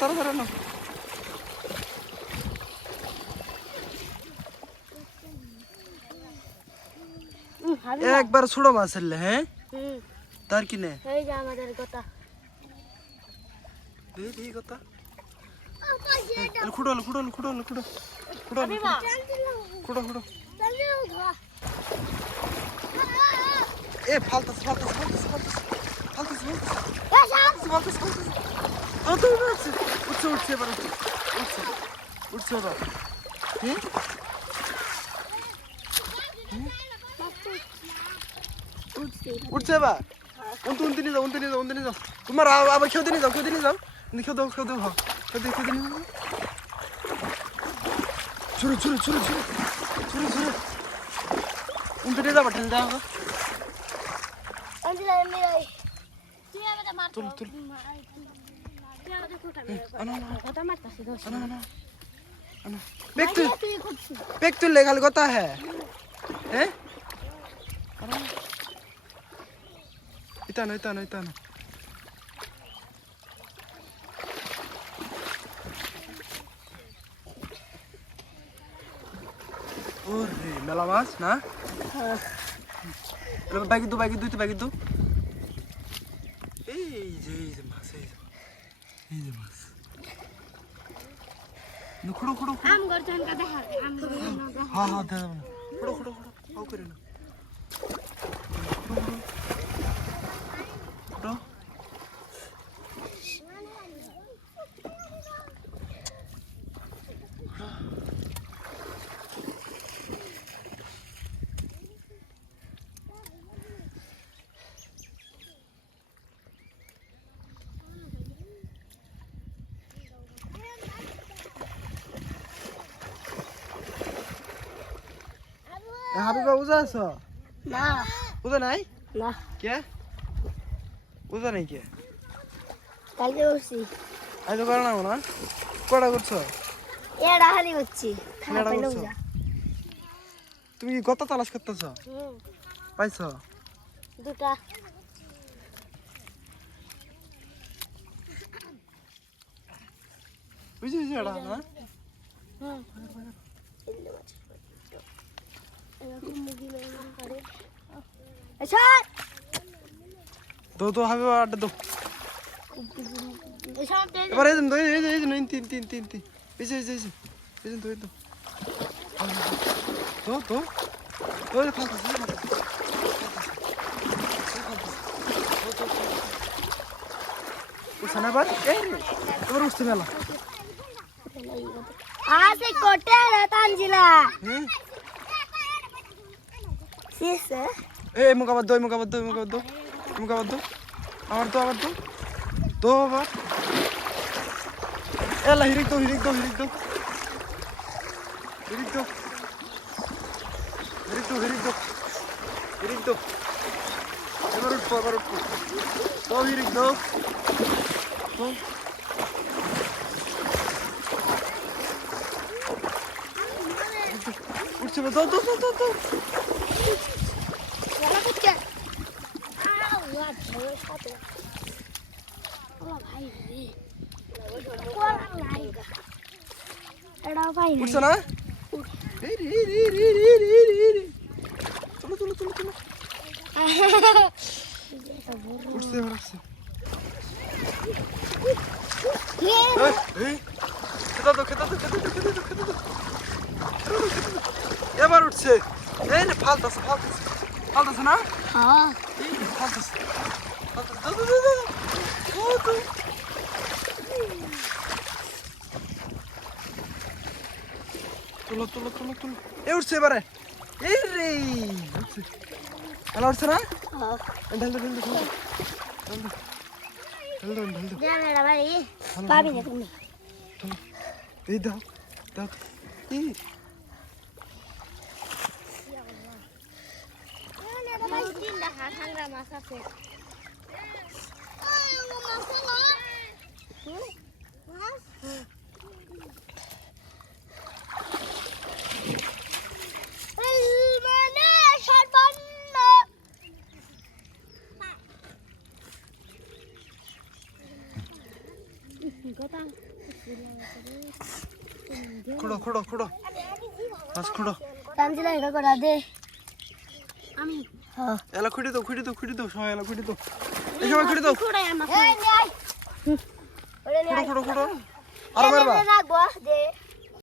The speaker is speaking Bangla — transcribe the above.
তাড়াতাড়ি নাও। একবার ছোট মাছ এলে, হ্যাঁ তার কিনে এই যে আমাদের কথা এই কথা খুঁড়ো খুঁড়ো খুঁড়ো খুঁড়ো খুঁড়ো খুঁড়ো খুঁড়ো এ ফালতাস ফালতাস ফালতাস ফালতাস ফালতাস ফালতাস ফালতাস উঠছে উঠছে উঠছে এবার উঠছে উঠছে এবার হ্যাঁ উঠছে এবার উনতে নিয়ে যাও উনতে নিয়ে যাও তোমার আবার খেতে নিয়ে যাও খেতে নিয়ে যাও খেয়ে দাও খেয়ে দাও খেতে নিয়ে যাও ছুড়ে ছুড়ে ছুড়ে ছুড়ে ছুড়ে ছুড়ে উনতে নিয়ে যাবো ঠেলে দেওয়া তুল তুল পেক তুললে খালি কথা হ্যাঁ হ্যাঁ ইতানো ওরে মেলা মাছ না বাইকে দু এই যে মাছ এই যে মাছ খুড়ো খুড়ো আম গর্জন কা দেখা আম গর্জন না হ্যাঁ দাদা খুড়ো হাও করে না খুড়ো হাবিবা উজা আছো না উজা নাই না কে উজা নাই কে কালকে উঠছি আজ করো না না কটা করছো এড়া হালি হচ্ছি খানা এড়া পাইলো করছো? যা তুমি কি কত তালাশ করতেছো পাইছো দুটা বুঝি এড়া না দো হাবিবা আড্ডা দো এবার এই দিন তিন এই উঠছে না এবার এবার উঠছে মেলা আসে কোটে তানজিলা হ্যাঁ সিসে এই মুখাবাদ দো আবার দো আবার এলা হিরিক দো এবার উঠবো দো হিরিক দো উঠছে দো Wala ko dyan. Wala. Wala ভাই রে। এড়া ভাই রে। উঠছে না চলো উঠছে খেতে দো এবার উঠছে এই রে ফালতাছে না হ্যাঁ এই ফালতাছে তুলো এ উঠছে এবারে এই রে উঠছে খেলা উঠছে না ঢাল জান এড়া ভাই পাবি না তুমি এই দাও এই ভাই দিন দেখা ঠান্ডা মাছ আছে খুঁড়ো খুঁড়ো খুঁড়ো মাছ খুঁড়ো তানজিলা এটা করা দে আমি এলা খুঁড়ি দাও সবাই এলা খুঁড়ি দাও এই সবাই খুঁড়ি দাও এই নে খুঁড়ো খুঁড়ো খুঁড়ো আর মারবা রাখবো দে